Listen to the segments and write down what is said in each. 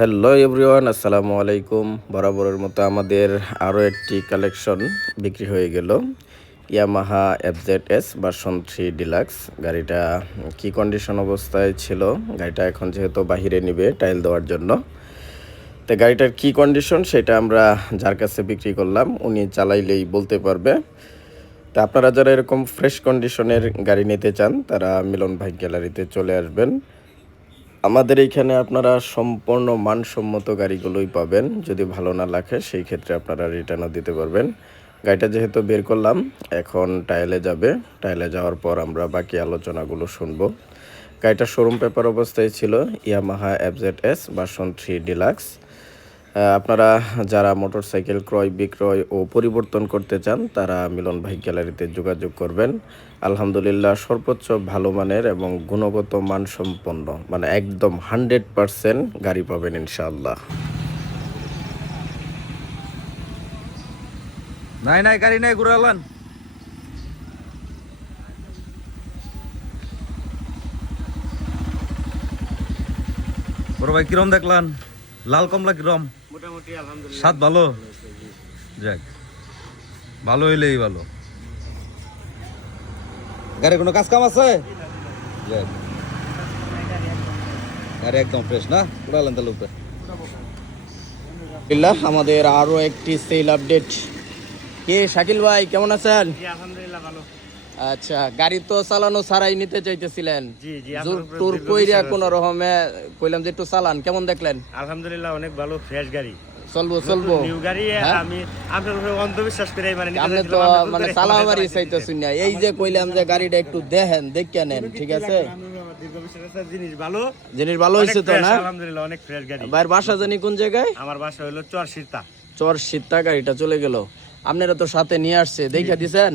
Hello everyone, আসসালামু আলাইকুম। বরাবরের মতো আমাদের আরও একটি কালেকশন বিক্রি হয়ে গেল। Yamaha FZ-S version 3 deluxe. গাড়িটা কি কন্ডিশন অবস্থায় ছিল, গাড়িটা এখন যেহেতু বাহিরে নিবে টাইল দেওয়ার জন্য, তো গাড়িটার কি কন্ডিশন সেটা আমরা যার কাছে বিক্রি করলাম উনি চালাইলেই বলতে পারবে। তা আপনারা যারা এরকম ফ্রেশ কন্ডিশনের গাড়ি নিতে চান তারা মিলন ভাই গ্যালারিতে চলে আসবেন। আমাদের এইখানে আপনারা সম্পূর্ণ মানসম্মত গাড়িগুলোই পাবেন। যদি ভালো না লাগে সেই ক্ষেত্রে আপনারা রিটার্নও দিতে পারবেন। গাড়িটা যেহেতু বের করলাম, এখন টাইলে যাবে। টাইলে যাওয়ার পর আমরা বাকি আলোচনাগুলো শুনব। গাড়িটা শোরুম পেপার অবস্থায় ছিল, ইয়ামাহা এফজেড-এস ভার্সন 3 ডিলাক্স। আপনারা যারা মোটরসাইকেল ক্রয় বিক্রয় ও পরিবর্তন করতে চান তারা মিলন ভাই গ্যালারিতে যোগাযোগ করবেন। আলহামদুলিল্লাহ সর্বোচ্চ ভালো মানের এবং গুণগত মানসম্পন্ন, মানে একদম 100% গাড়ি পাবেন ইনশাআল্লাহ। নাই নাই গাড়ি নাই ঘুরালান। বড় ভাই কিরম দেখলান? লাল কমলা কিরম? মোটামুটি আলহামদুলিল্লাহ স্বাদ ভালো? যাক, ভালো হইলেই ভালো। গাড়ি কোনো কাজ কাম আছে? যাক, গাড়ি একদম ফ্রেশ না? উড়ালেন তাহলে উপরে। আমাদের আরও একটি সেল আপডেট। কে শাকিল ভাই, কেমন আছেন? জি আলহামদুলিল্লাহ ভালো। আচ্ছা, গাড়ি তো চালানো ছাড়াই নিতে চাইতেছিলেন, জি জি জোর টুর কইরা কোন রকমে কইলাম যে একটু চালান, কেমন দেখলেন? আলহামদুলিল্লাহ অনেক ভালো, ফ্রেশ গাড়ি, চলবো নিউ গাড়ি। হ্যাঁ? আমি আপনার উপরে অন্ধবিশ্বাস করে মানে নিতে আপনি তো চাইছিলাম, আপনি মানে ধরে চালাবারই আমাকে চাইতেছেন না, এই যে কইলাম যে গাড়িটা একটু দেখেন, দেখে নেন, ঠিক আছে? আমার দীর্ঘ বিশ্বাস আছে, জিনিস ভালো, জিনিস ভালো হয়েছে তো অনেক না? fresh, আলহামদুলিল্লাহ অনেক ফ্রেশ গাড়ি। ভাইয়ের বাসা জানি কোন জায়গায়? আমার বাসা হলো চরশিরতা। চর শীতটা, গাড়িটা চলে গেল। আপনারা তো সাথে নিয়ে আসছে, দেখে দিছেন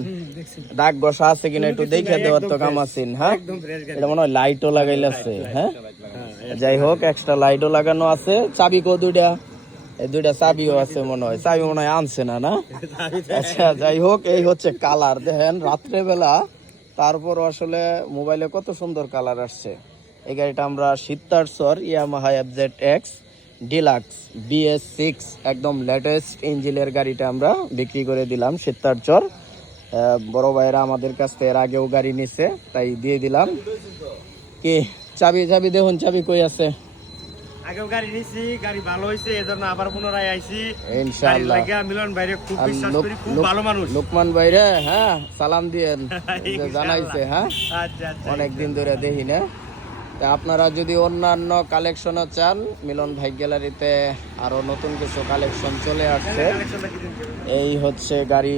দাগ বসা আছে কিনা একটু দেখে দেওয়ার তো কাম আছেন। হ্যাঁ, একদম ফ্রেশ গাড়ি। এটা মনে হয় লাইটও লাগাইলাছে। হ্যাঁ, যাই হোক, এক্সট্রা লাইটও লাগানো আছে। চাবি কো দুইটা? এই দুইটা চাবিও আছে মনে হয়, চাবি মনে হয় আনছে না, না? আচ্ছা, যাই হোক, এই হচ্ছে কালার, দেখেন রাত্রে বেলা তারপর আসলে মোবাইলে কত সুন্দর কালার আসছে। এই গাড়িটা আমরা শীতার চর ইয়ামাহা এফজেড-এক্স ডিলাক্স BS6 একদম লেটেস্ট ইঞ্জিনের গাড়িটা আমরা বিক্রি করে দিলাম শীতার চর। বড় ভাইরা আমাদের কাছ থেকে এর আগেও গাড়ি নিছে, তাই দিয়ে দিলাম। কি চাবি দেখুন, চাবি কই আছে? আগেও গাড়ি নিছি, গাড়ি ভালো হয়েছে, এজন্য আবার পুনরায় আইছি ইনশাআল্লাহ। গাড়ি লাগা। মিলন ভাইরে খুব আর বিশ্বাস করি, খুব ভালো মানুষ। লোকমান ভাইরে, হ্যাঁ সালাম দিয়েন, যে জানাইছে। হ্যাঁ, আচ্ছা আচ্ছা, অনেকদিন ধরে দেখি না। তা আপনারা যদি অন্যান্য কালেকশনও চান, মিলন ভাই গ্যালারিতে আরো নতুন কিছু কালেকশন চলে আসছে। কালেকশনটা কি দিন? এই হচ্ছে গাড়ি,